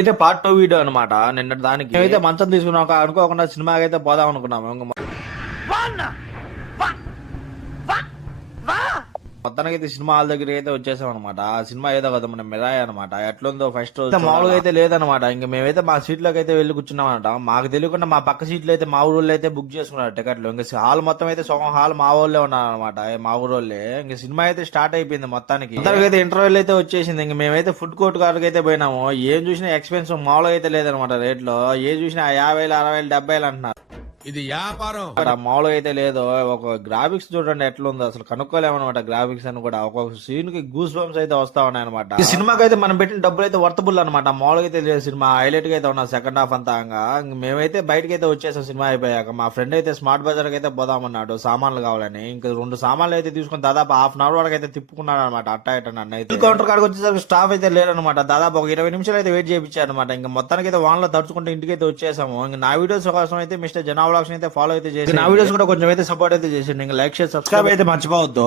అయితే part 2 video అనమాట. నిన్నటి దానికి అయితే మంచం తీసుకున్నాక అనుకోకుండా సినిమాకి అయితే పోదాం అనుకున్నాము. మొత్తానికి అయితే సినిమా హాల్ దగ్గర అయితే వచ్చేసాం అనమాట. ఆ సినిమా ఏదో కదా మన మిరాయి అనమాట. ఎట్లుందో ఫస్ట్ మామూలుగా అయితే లేదనమాట. ఇంక మేమైతే మా సీట్లోకి అయితే వెళ్ళి కూర్చున్నాం అనమాట. మాకు తెలియకుండా మా పక్క సీట్లు అయితే మా ఊళ్ళో అయితే బుక్ చేసుకున్నారు టికెట్లు. ఇంకా హాల్ మొత్తం అయితే సగం హాల్ మా ఊళ్ళో ఉన్నారు అనమాట. మా ఊరోళ్ళే. ఇంక సినిమా అయితే స్టార్ట్ అయిపోయింది మొత్తానికి. అయితే ఇంటర్వ్యూలు అయితే వచ్చేసింది. ఇంక మేమైతే ఫుడ్ కోర్ట్ కాడికి అయితే పోయినాము. ఏం చూసినా ఎక్స్పెన్స్ మామూలుగా అయితే లేదనమాట. రేట్లో ఏ చూసినా 50,000, 60,000, 70,000 అంటున్నారు. ఇది వ్యాపారం. మామూలుగా అయితే లేదు. ఒక గ్రాఫిక్స్ చూడండి ఎట్లుందో అసలు కనుక్కోలేమన్నమాట. గ్రాఫిక్స్ అని కూడా ఒక్కొక్క సీన్ కి గూస్ బంప్స్ అయితే వస్తా ఉన్నాయి అనమాట. ఈ సినిమాకి అయితే మనం పెట్టిన డబ్బులు అయితే వర్తబుల్ అనమాట. మామూలుగా అయితే లేదు. సినిమా హైలైట్ గా అయితే ఉన్న సెకండ్ హాఫ్ అంతా. మేమైతే బయటకి అయితే వచ్చేసాం సినిమా అయిపోయాక. మా ఫ్రెండ్ అయితే స్మార్ట్ బజార్ కి అయితే పోదామన్నాడు సామాన్లు కావాలని. ఇంకా 2 సామాన్లు అయితే తీసుకుని దాదాపు హాఫ్ అన్ అవర్ వరకు అయితే తిప్పుకున్నాడు అనమాట. అట్టా ఇట్ట నన్ను అయితే కౌంటర్ కాడికి వచ్చేసరికి స్టాఫ్ అయితే లేరనమాట. దాదాపు ఒక 20 నిమిషాలు అయితే వెయిట్ చేయించారు అనమాట. ఇంకా మొత్తానికి అయితే వాన్ లో తడుచుకుంటే ఇంటికి అయితే వచ్చేసాము. ఇంకా నా వీడియోస్ కోసం అయితే మిస్టర్ జనా వ్లాగ్స్ అయితే ఫాలో అయితే చేసి నా వీడియోస్ కూడా కొంచెం అయితే సపోర్ట్ అయితే చేసిండు. ఇంకా లైక్ చేసి సబ్స్క్రైబ్ అయితే మర్చిపోవద్దు.